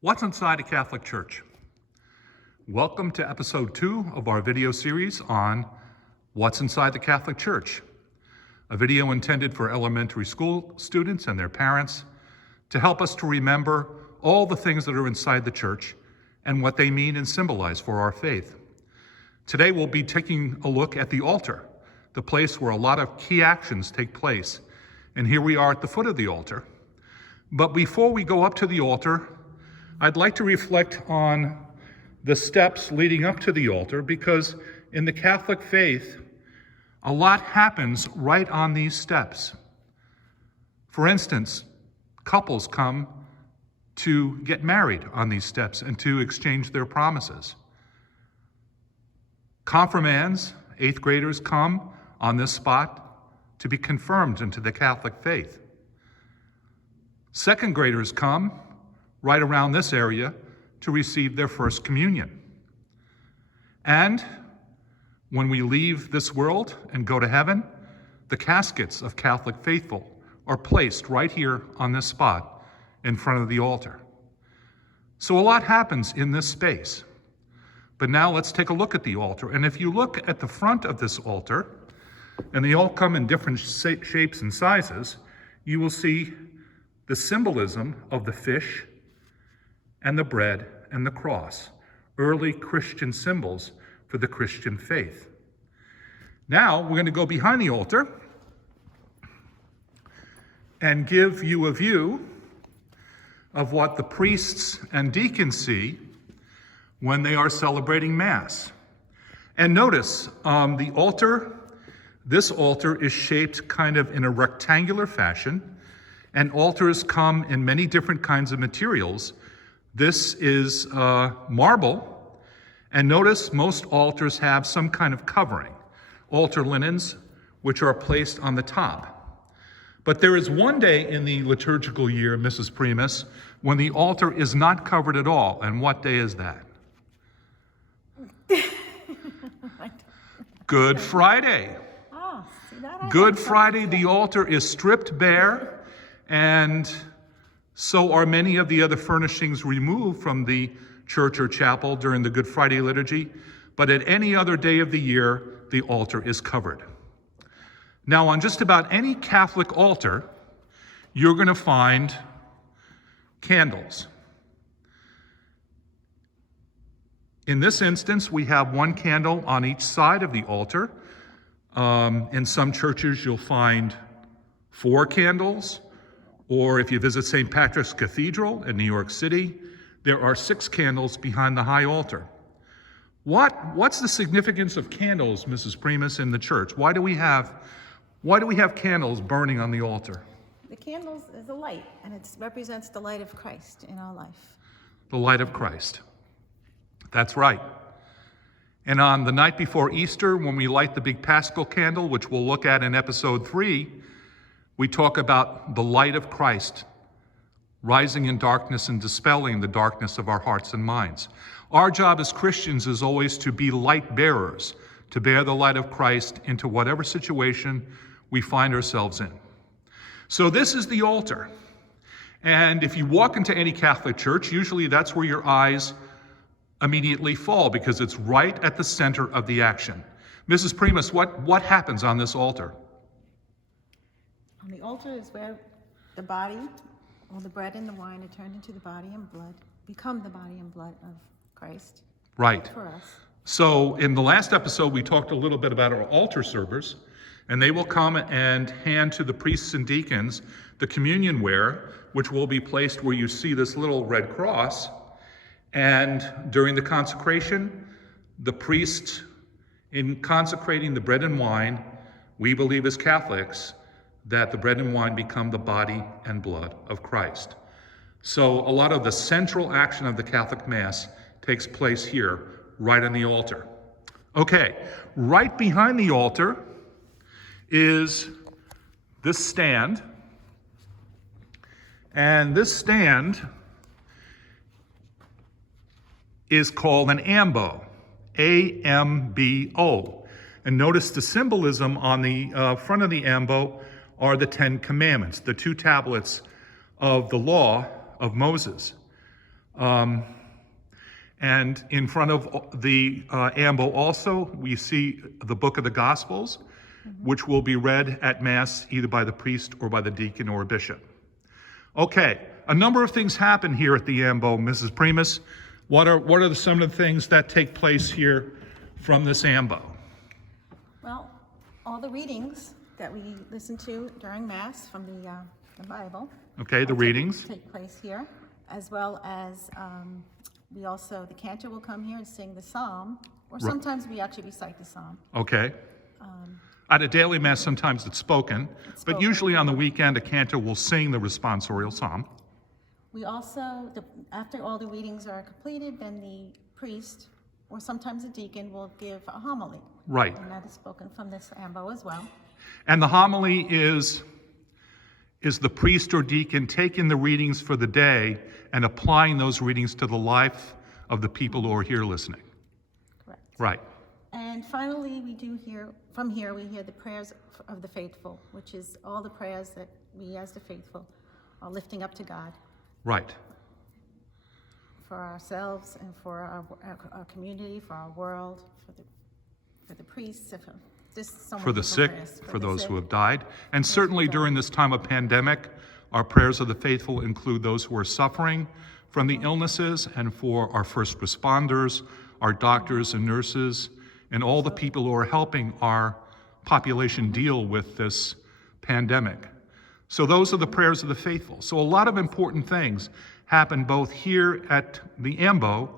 What's inside a Catholic Church? Welcome to episode 2 of our video series on What's Inside the Catholic Church, a video intended for elementary school students and their parents to help us to remember all the things that are inside the church and what they mean and symbolize for our faith. Today we'll be taking a look at the altar, the place where a lot of key actions take place. And here we are at the foot of the altar. But before we go up to the altar, I'd like to reflect on the steps leading up to the altar, because in the Catholic faith, a lot happens right on these steps. For instance, couples come to get married on these steps and to exchange their promises. Confirmands, 8th graders, come on this spot to be confirmed into the Catholic faith. 2nd graders come right around this area to receive their first communion. And when we leave this world and go to heaven, the caskets of Catholic faithful are placed right here on this spot in front of the altar. So a lot happens in this space. But now let's take a look at the altar. And if you look at the front of this altar, and they all come in different shapes and sizes, you will see the symbolism of the fish and the bread and the cross, early Christian symbols for the Christian faith. Now we're going to go behind the altar and give you a view of what the priests and deacons see when they are celebrating Mass. And notice the altar, this altar is shaped kind of in a rectangular fashion, and altars come in many different kinds of materials. This is marble, and notice most altars have some kind of covering, altar linens, which are placed on the top. But there is one day in the liturgical year, Mrs. Primus, when the altar is not covered at all. And what day is that? Good Friday. Oh, see that? Good Friday, the altar is stripped bare, and so are many of the other furnishings removed from the church or chapel during the Good Friday liturgy, but at any other day of the year, the altar is covered. Now, on just about any Catholic altar, you're going to find candles. In this instance, we have one candle on each side of the altar. In some churches, you'll find 4 candles. Or if you visit St. Patrick's Cathedral in New York City, there are 6 candles behind the high altar. What's the significance of candles, Mrs. Primus, in the church? Why do we have candles burning on the altar? The candles is a light, and it represents the light of Christ in our life. The light of Christ. That's right. And on the night before Easter, when we light the big Paschal candle, which we'll look at in episode 3, we talk about the light of Christ rising in darkness and dispelling the darkness of our hearts and minds. Our job as Christians is always to be light bearers, to bear the light of Christ into whatever situation we find ourselves in. So this is the altar. And if you walk into any Catholic church, usually that's where your eyes immediately fall, because it's right at the center of the action. Mrs. Primus, what happens on this altar? On the altar is where the body, or the bread and the wine are turned into the body and blood, become the body and blood of Christ. Right. For us. So in the last episode, we talked a little bit about our altar servers, and they will come and hand to the priests and deacons the communion ware, which will be placed where you see this little red cross. And during the consecration, the priest, in consecrating the bread and wine, we believe as Catholics that the bread and wine become the body and blood of Christ. So a lot of the central action of the Catholic Mass takes place here, right on the altar. Okay, right behind the altar is this stand. And this stand is called an ambo, A-M-B-O. And notice the symbolism on the front of the ambo are the 10 Commandments, the 2 tablets of the law of Moses. And in front of the ambo also, we see the book of the Gospels, which will be read at Mass either by the priest or by the deacon or bishop. Okay, a number of things happen here at the ambo, Mrs. Primus. What are some of the things that take place here from this ambo? Well, all the readings that we listen to during Mass from the Bible. Okay, the readings. Take place here, as well as the cantor will come here and sing the psalm, or sometimes we actually recite the psalm. Okay. At a daily Mass, sometimes it's spoken, but usually on the weekend, a cantor will sing the responsorial psalm. We also, after all the readings are completed, then the priest, or sometimes a deacon, will give a homily. Right. And that is spoken from this ambo as well. And the homily is the priest or deacon taking the readings for the day and applying those readings to the life of the people who are here listening. Correct. Right. And finally, we hear the prayers of the faithful, which is all the prayers that we as the faithful are lifting up to God. Right. For ourselves and for our community, for our world, for the priests, For the sick, for those who have died. And certainly during this time of pandemic, our prayers of the faithful include those who are suffering from the illnesses, and for our first responders, our doctors and nurses, and all the people who are helping our population deal with this pandemic. So those are the prayers of the faithful. So a lot of important things happen both here at the ambo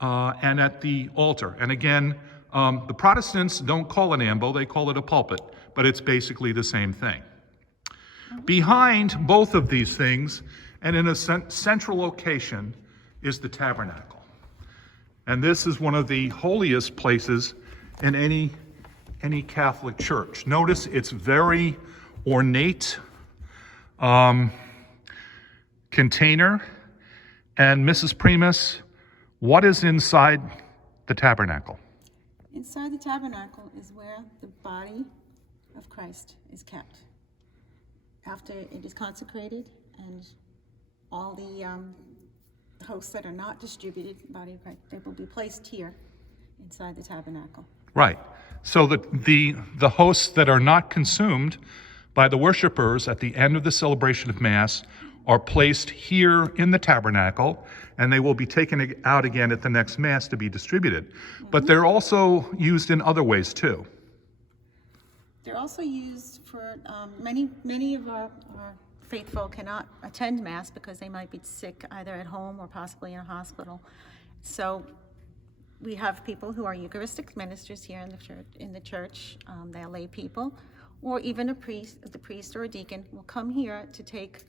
and at the altar. And again, the Protestants don't call it ambo, they call it a pulpit, but it's basically the same thing. Behind both of these things, and in a central location, is the tabernacle. And this is one of the holiest places in any Catholic church. Notice it's very ornate container. And Mrs. Primus, what is inside the tabernacle? Inside the tabernacle is where the body of Christ is kept. After it is consecrated and all the hosts that are not distributed, body of Christ, they will be placed here inside the tabernacle. Right. So the hosts that are not consumed by the worshipers at the end of the celebration of Mass are placed here in the tabernacle, and they will be taken out again at the next Mass to be distributed. But they're also used in other ways too. They're also used for many of our faithful cannot attend Mass because they might be sick either at home or possibly in a hospital. So we have people who are Eucharistic ministers here in the church. They're lay people, or even the priest or a deacon will come here to take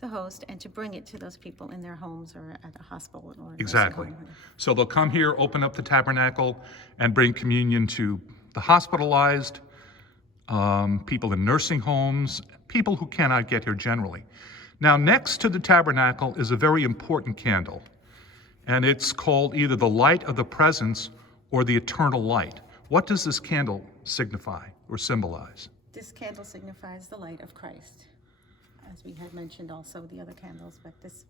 the host and to bring it to those people in their homes or at a hospital or Exactly. So they'll come here, open up the tabernacle, and bring communion to the hospitalized, people in nursing homes, people who cannot get here generally. Now, next to the tabernacle is a very important candle, and it's called either the light of the presence or the eternal light. What does this candle signify or symbolize? This candle signifies the light of Christ, as we had mentioned also the other candles, but this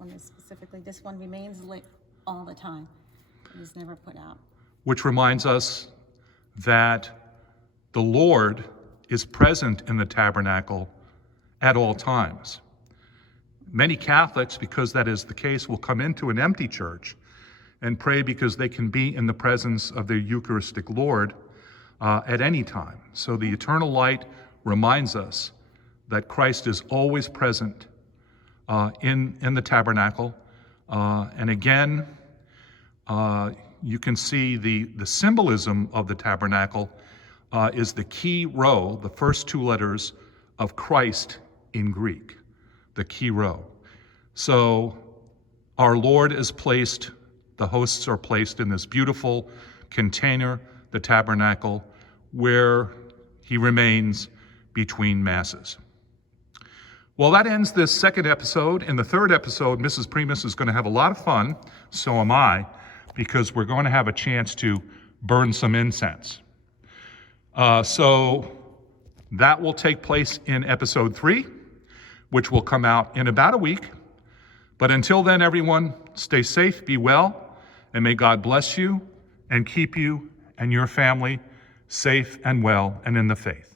one remains lit all the time. It is never put out. Which reminds us that the Lord is present in the tabernacle at all times. Many Catholics, because that is the case, will come into an empty church and pray because they can be in the presence of their Eucharistic Lord at any time. So the eternal light reminds us that Christ is always present in the tabernacle. And again, you can see the symbolism of the tabernacle is the key rho, the first two letters of Christ in Greek, the key rho. So our Lord is placed, the hosts are placed in this beautiful container, the tabernacle, where he remains between Masses. Well, that ends this second episode. In the third episode, Mrs. Primus is going to have a lot of fun, so am I, because we're going to have a chance to burn some incense. So that will take place in episode 3, which will come out in about a week. But until then, everyone, stay safe, be well, and may God bless you and keep you and your family safe and well and in the faith.